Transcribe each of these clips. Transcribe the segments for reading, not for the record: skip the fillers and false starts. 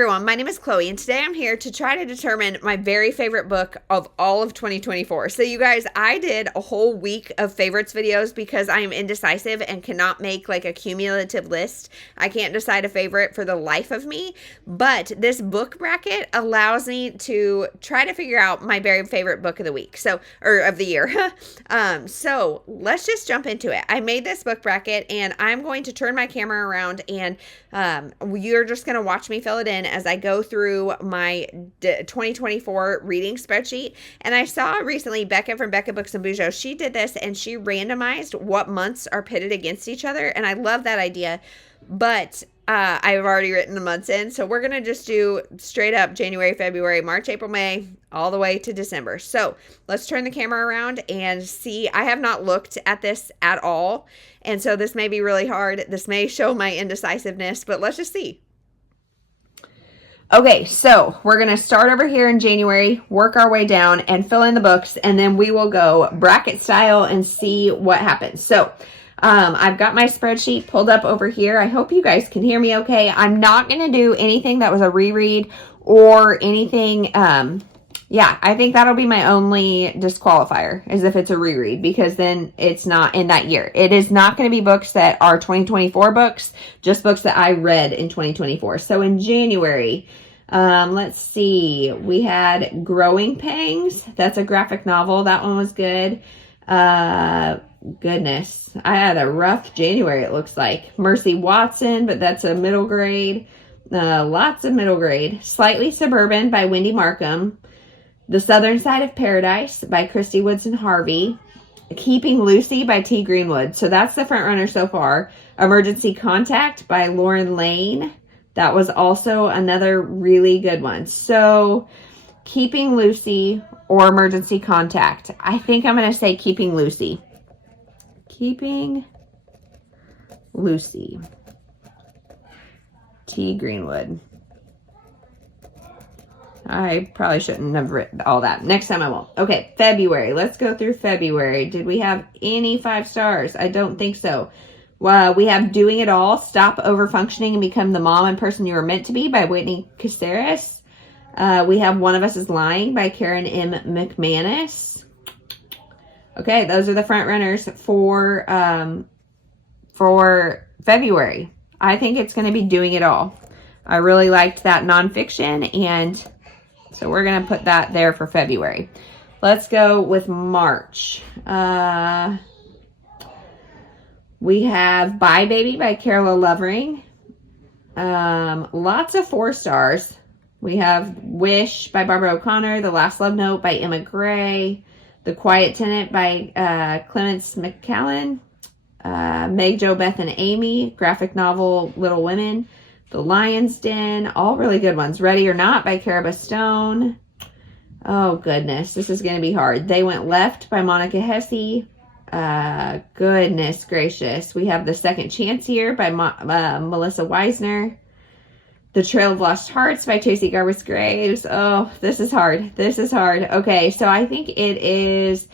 everyone, my name is Chloe, and today I'm here to try to determine my very favorite book of all of 2024. So you guys, I did a whole week of favorites videos because I am indecisive and cannot make like a cumulative list. I can't decide a favorite for the life of me, but this book bracket allows me to try to figure out my very favorite book of the week, or of the year. So let's just jump into it. I made this book bracket, and I'm going to turn my camera around, and you're just going to watch me fill it in as I go through my 2024 reading spreadsheet. And I saw recently Becca from Becca Books and Bujo, she did this and she randomized what months are pitted against each other. And I love that idea, but I've already written the months in. So we're going to just do straight up January, February, March, April, May, all the way to December. So let's turn the camera around and see. I have not looked at this at all. And so this may be really hard. This may show my indecisiveness, but let's just see. Okay, so we're going to start over here in January, work our way down and fill in the books, and then we will go bracket style and see what happens. So I've got my spreadsheet pulled up over here. I hope you guys can hear me okay. I'm not going to do anything that was a reread or anything. Yeah, I think that'll be my only disqualifier, is if it's a reread, because then it's not in that year. It is not going to be books that are 2024 books, just books that I read in 2024. So in January, let's see, we had Growing Pangs. That's a graphic novel. That one was good. Goodness, I had a rough January, it looks like. Mercy Watson, but that's a middle grade. Lots of middle grade. Slightly Suburban by Wendy Markham. The Southern Side of Paradise by Christy Woodson Harvey. Keeping Lucy by T. Greenwood. So that's the front runner so far. Emergency Contact by Lauren Lane. That was also another really good one. So Keeping Lucy or Emergency Contact. I think I'm going to say Keeping Lucy. Keeping Lucy. T. Greenwood. I probably shouldn't have written all that. Next time I won't. Okay, February. Let's go through February. Did we have any 5 stars? I don't think so. We have Doing It All, Stop Overfunctioning and Become the Mom and Person You Were Meant to Be by Whitney Caceres. We have One of Us is Lying by Karen M. McManus. Okay, those are the front runners for February. I think it's going to be Doing It All. I really liked that nonfiction, and so we're going to put that there for February. Let's go with March. We have Bye Baby by Carola Lovering. Lots of 4 stars. We have Wish by Barbara O'Connor. The Last Love Note by Emma Gray. The Quiet Tenant by Clemence McCallan. Meg, Jo, Beth, and Amy. Graphic novel Little Women. The Lion's Den, all really good ones. Ready or Not by Caraba Stone. Oh, goodness. This is going to be hard. They Went Left by Monica Hesse. Goodness gracious. We have The Second Chance Here by Melissa Weisner. The Trail of Lost Hearts by Tracy Garbus Graves. Oh, this is hard. This is hard. Okay, so I think it is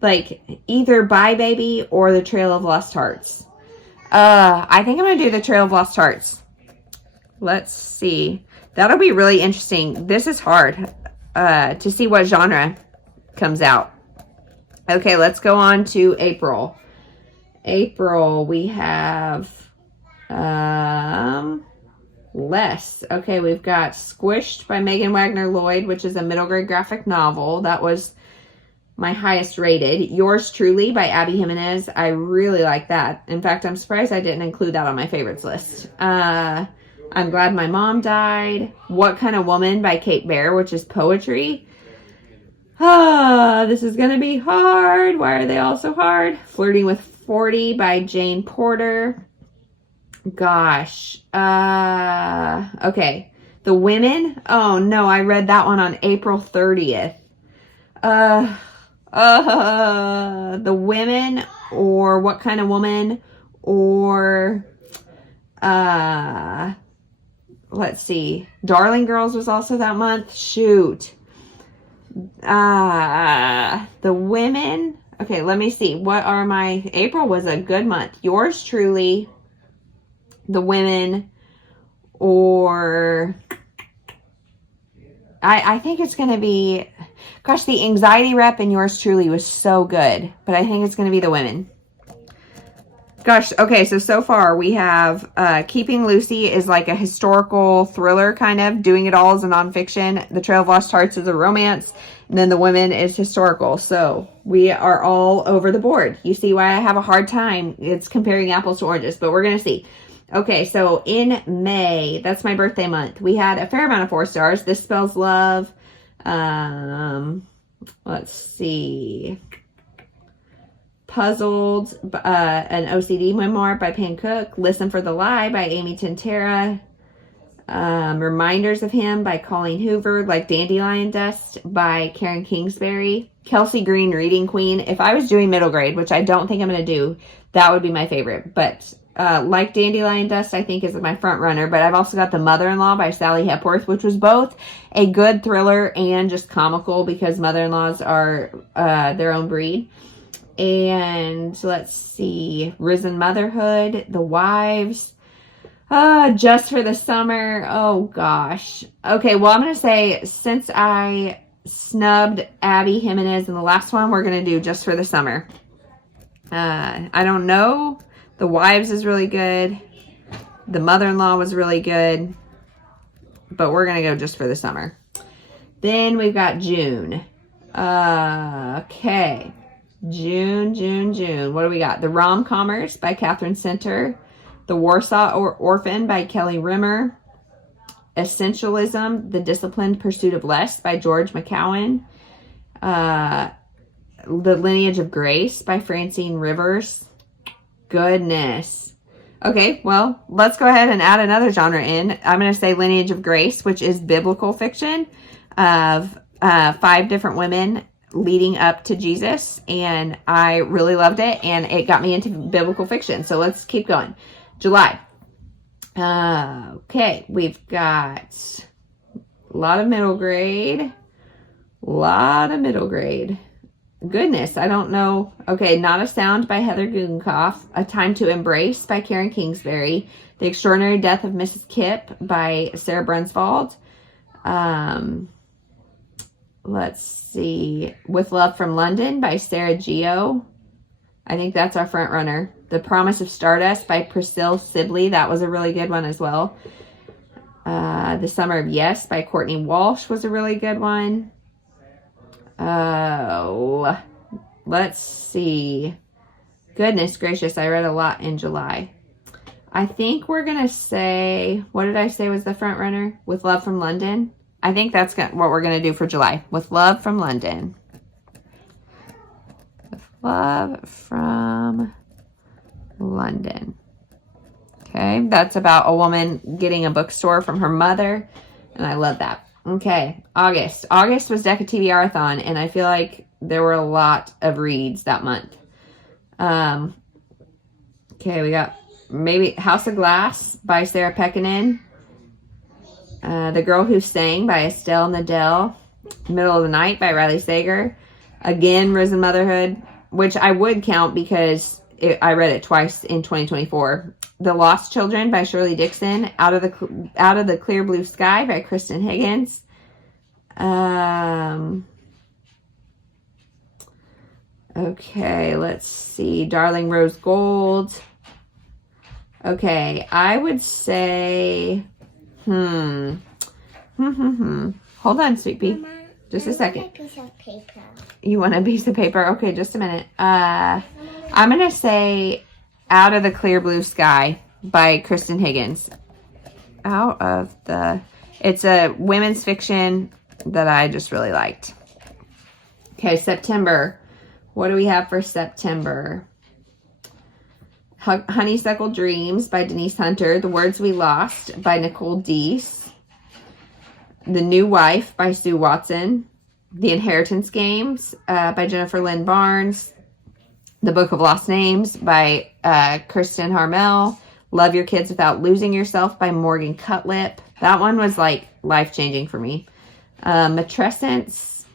like either Bye Baby or The Trail of Lost Hearts. I think I'm going to do The Trail of Lost Hearts. Let's see. That'll be really interesting. This is hard to see what genre comes out. Okay, let's go on to April. April, we have Less. Okay, we've got Squished by Megan Wagner Lloyd, which is a middle grade graphic novel. That was my highest rated. Yours Truly by Abby Jimenez. I really like that. In fact, I'm surprised I didn't include that on my favorites list. I'm Glad My Mom Died. What Kind of Woman by Kate Bear, which is poetry. This is going to be hard. Why are they all so hard? Flirting with 40 by Jane Porter. Gosh. Okay. The Women. Oh, no. I read that one on April 30th. The Women or What Kind of Woman or... let's see. Darling Girls was also that month. Shoot. The Women. Okay, let me see. What are my... April was a good month. Yours Truly. The Women. Or I think it's going to be, gosh, the anxiety rep in yours truly was so good, but I think it's going to be the women. Gosh, okay, so far we have Keeping Lucy is like a historical thriller kind of. Doing It All is a nonfiction. The Trail of Lost Hearts is a romance. And then The Women is historical. So we are all over the board. You see why I have a hard time. It's comparing apples to oranges, but we're going to see. Okay, so in May, that's my birthday month, we had a fair amount of 4 stars. This Spells Love. Let's see. Puzzled, an OCD memoir by Pam Cook. Listen for the Lie by Amy Tintera. Reminders of Him by Colleen Hoover. Like Dandelion Dust by Karen Kingsbury. Kelsey Green, Reading Queen. If I was doing middle grade, which I don't think I'm going to do, that would be my favorite. But Like Dandelion Dust, I think, is my front runner. But I've also got The Mother-in-Law by Sally Hepworth, which was both a good thriller and just comical because mother-in-laws are their own breed. And let's see, Risen Motherhood, The Wives, Just for the Summer. Oh gosh. Okay, well, I'm going to say, since I snubbed Abby Jimenez in the last one, we're going to do Just for the Summer. I don't know. The Wives is really good. The Mother-in-Law was really good. But we're going to go Just for the Summer. Then we've got June. Okay. June. What do we got? The Rom-Commers by Catherine Center. The Warsaw Orphan by Kelly Rimmer. Essentialism, The Disciplined Pursuit of Less by George McCowan. The Lineage of Grace by Francine Rivers. Goodness. Okay, well, let's go ahead and add another genre in. I'm going to say Lineage of Grace, which is biblical fiction of 5 different women leading up to Jesus, and I really loved it, and it got me into biblical fiction. So let's keep going. July. Okay, we've got a lot of middle grade. Goodness, I don't know. Okay, Not a Sound by Heather Gudenkoff. A Time to Embrace by Karen Kingsbury. The Extraordinary Death of Mrs. Kipp by Sarah Brunswald. Let's see. With Love from London by Sarah Geo. I think that's our front runner. The Promise of Stardust by Priscilla Sibley. That was a really good one as well. The Summer of Yes by Courtney Walsh was a really good one. Let's see. Goodness gracious, I read a lot in July. I think we're going to say, what did I say was the front runner? With Love from London. I think that's what we're going to do for July. With Love from London. With Love from London. Okay, that's about a woman getting a bookstore from her mother, and I love that. Okay, August. August was Decca TBR-a-thon, and I feel like there were a lot of reads that month. Okay, we got maybe House of Glass by Sarah Pekkanen. The Girl Who Sang by Estelle Nadell. Middle of the Night by Riley Sager. Again, Risen Motherhood, which I would count because I read it twice in 2024. The Lost Children by Shirley Dixon. Out of the Clear Blue Sky by Kristen Higgins. Okay, let's see. Darling Rose Gold. Okay, I would say... Hold on, Sweet Pea. Just a second. I want a piece of paper. You want a piece of paper? Okay, just a minute. I'm going to say Out of the Clear Blue Sky by Kristen Higgins. It's a women's fiction that I just really liked. Okay, September. What do we have for September? Honeysuckle Dreams by Denise Hunter. The Words We Lost by Nicole Deese. The New Wife by Sue Watson. The Inheritance Games by Jennifer Lynn Barnes. The Book of Lost Names by Kirsten Harmel. Love Your Kids Without Losing Yourself by Morgan Cutlip. That one was like life-changing for me. Matrescence.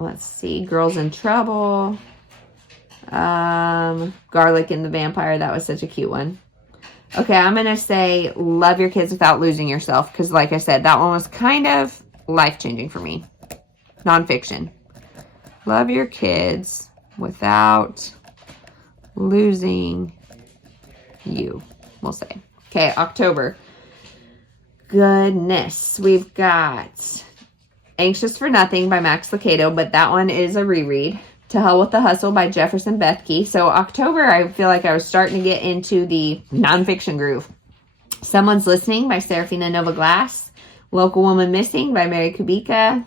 Let's see. Girls in Trouble. Garlic and the Vampire. That was such a cute one. Okay, I'm going to say Love Your Kids Without Losing Yourself because, like I said, that one was kind of life-changing for me. Nonfiction. Love your kids without losing you, we'll say. Okay, October. Goodness. We've got Anxious for Nothing by Max Lucado, but that one is a reread. To Hell with the Hustle by Jefferson Bethke. So October, I feel like I was starting to get into the nonfiction groove. Someone's Listening by Serafina Nova Glass. Local Woman Missing by Mary Kubica.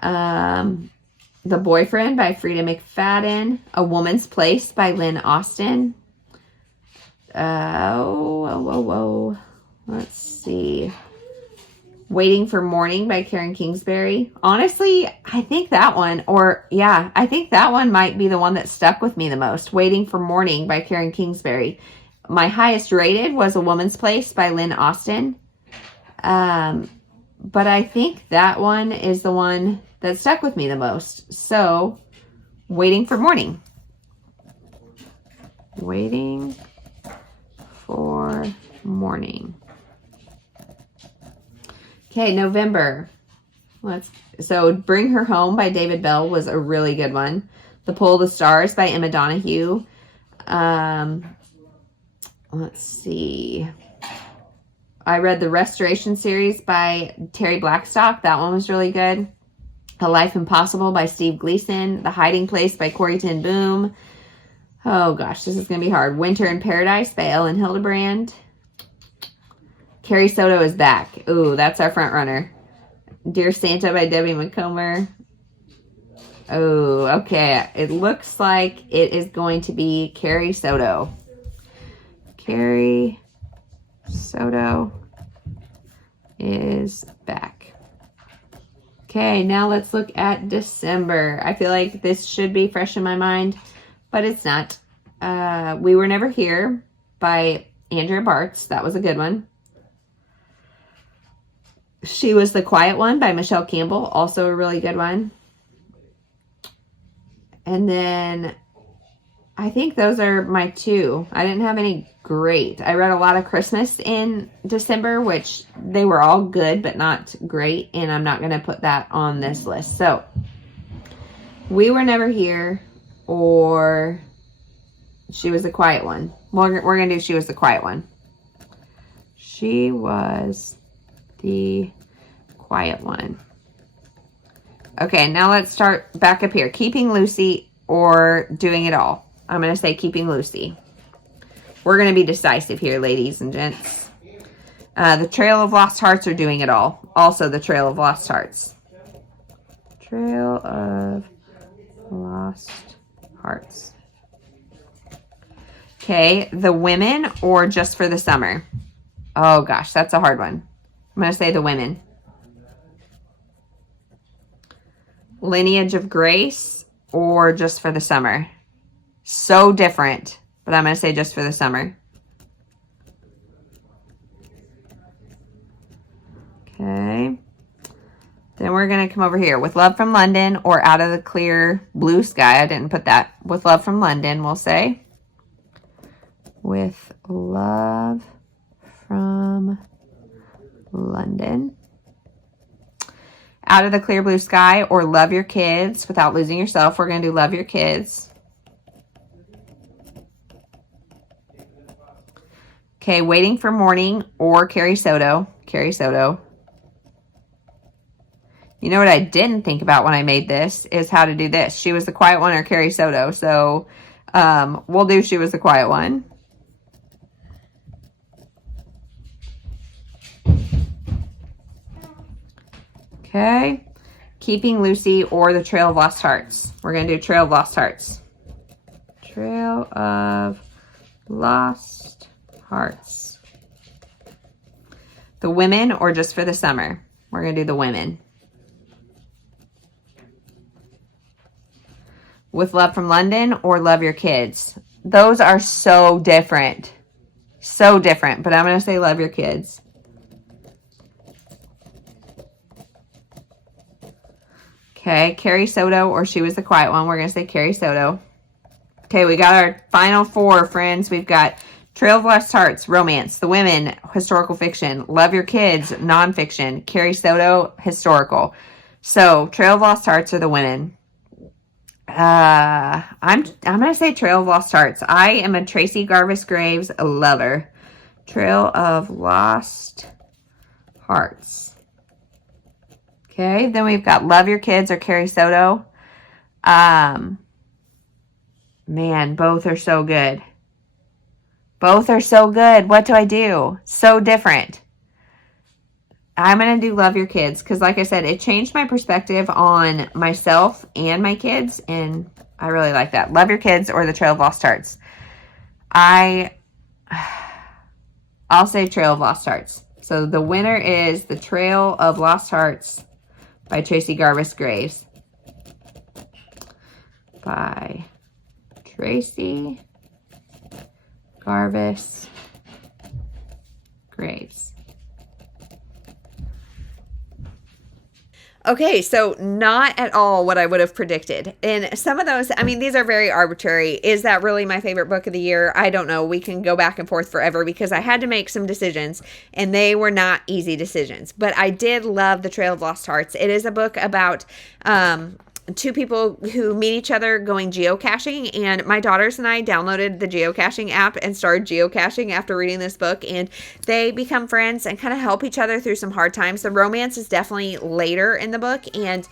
The Boyfriend by Frida McFadden. A Woman's Place by Lynn Austin. Let's see. Waiting for Morning by Karen Kingsbury. Honestly, I think that one, I think that one might be the one that stuck with me the most. Waiting for Morning by Karen Kingsbury. My highest rated was A Woman's Place by Lynn Austin. But I think that one is the one that stuck with me the most. So, Waiting for Morning. Waiting for Morning. Okay, November. So Bring Her Home by David Bell was a really good one. The Pull of the Stars by Emma Donahue. Let's see. I read the Restoration series by Terry Blackstock. That one was really good. A Life Impossible by Steve Gleason. The Hiding Place by Corrie ten Boom. Oh gosh, this is going to be hard. Winter in Paradise by Ellen Hildebrand. Carrie Soto is back. Ooh, that's our front runner. Dear Santa by Debbie McComber. Oh, okay. It looks like it is going to be Carrie Soto. Carrie Soto is back. Okay, now let's look at December. I feel like this should be fresh in my mind, but it's not. We Were Never Here by Andrea Bartz. That was a good one. She Was the Quiet One by Michelle Campbell. Also a really good one. And then I think those are my two. I didn't have any great. I read a lot of Christmas in December, which they were all good, but not great. And I'm not going to put that on this list. So, We Were Never Here or She Was the Quiet One. We're going to do She Was the Quiet One. She Was the Quiet One. Okay, now let's start back up here. Keeping Lucy or Doing It All. I'm going to say Keeping Lucy. We're going to be decisive here, ladies and gents. The Trail of Lost Hearts or Doing It All. Also the Trail of Lost Hearts. Trail of Lost Hearts. Okay, The Women or Just for the Summer. Oh gosh, that's a hard one. I'm going to say The Women. Lineage of Grace or Just for the Summer. So different, but I'm going to say Just for the Summer. Okay. Then we're going to come over here. With Love from London or Out of the Clear Blue Sky. I didn't put that. With Love from London, we'll say. With Love from London. Out of the Clear Blue Sky or Love Your Kids Without Losing Yourself. We're going to do Love Your Kids. Okay, Waiting for Morning or Carrie Soto. Carrie Soto. You know what I didn't think about when I made this is how to do this. She Was the Quiet One or Carrie Soto. So we'll do She Was the Quiet One. Okay. Keeping Lucy or The Trail of Lost Hearts. We're going to do Trail of Lost Hearts. Trail of Lost Hearts. The Women or Just for the Summer. We're going to do The Women. With Love from London or Love Your Kids. Those are so different. So different. But I'm going to say Love Your Kids. Okay, Carrie Soto or She Was the Quiet One. We're going to say Carrie Soto. Okay, we got our final four, friends. We've got Trail of Lost Hearts, romance. The Women, historical fiction. Love Your Kids, nonfiction. Carrie Soto, historical. So, Trail of Lost Hearts are the women. I'm gonna say Trail of Lost Hearts. I am a Tracy Garvis Graves lover. Trail of Lost Hearts. Okay, then we've got Love Your Kids or Carrie Soto. Man, both are so good. Both are so good. What do I do? So different. I'm going to do Love Your Kids because, like I said, it changed my perspective on myself and my kids, and I really like that. Love Your Kids or The Trail of Lost Hearts. I'll say Trail of Lost Hearts. So the winner is The Trail of Lost Hearts by Tracy Garvis Graves. By Tracy Garvis Graves. Okay, so not at all what I would have predicted. And some of those, I mean, these are very arbitrary. Is that really my favorite book of the year? I don't know. We can go back and forth forever because I had to make some decisions, and they were not easy decisions. But I did love The Trail of Lost Hearts. It is a book about two people who meet each other going geocaching, and my daughters and I downloaded the geocaching app and started geocaching after reading this book, and they become friends and kind of help each other through some hard times. The romance is definitely later in the book, and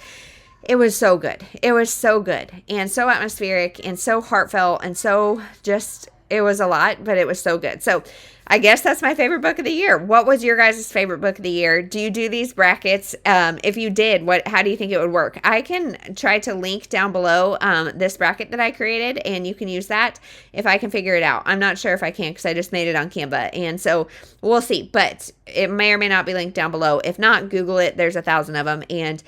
it was so good. It was so good and so atmospheric and so heartfelt and so just, it was a lot, but it was so good. So I guess that's my favorite book of the year. What was your guys' favorite book of the year? Do you do these brackets? If you did, how do you think it would work? I can try to link down below this bracket that I created, and you can use that if I can figure it out. I'm not sure if I can because I just made it on Canva, and so we'll see. But it may or may not be linked down below. If not, Google it. There's 1,000 of them, and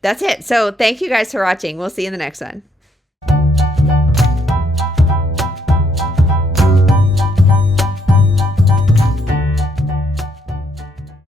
that's it. So thank you guys for watching. We'll see you in the next one.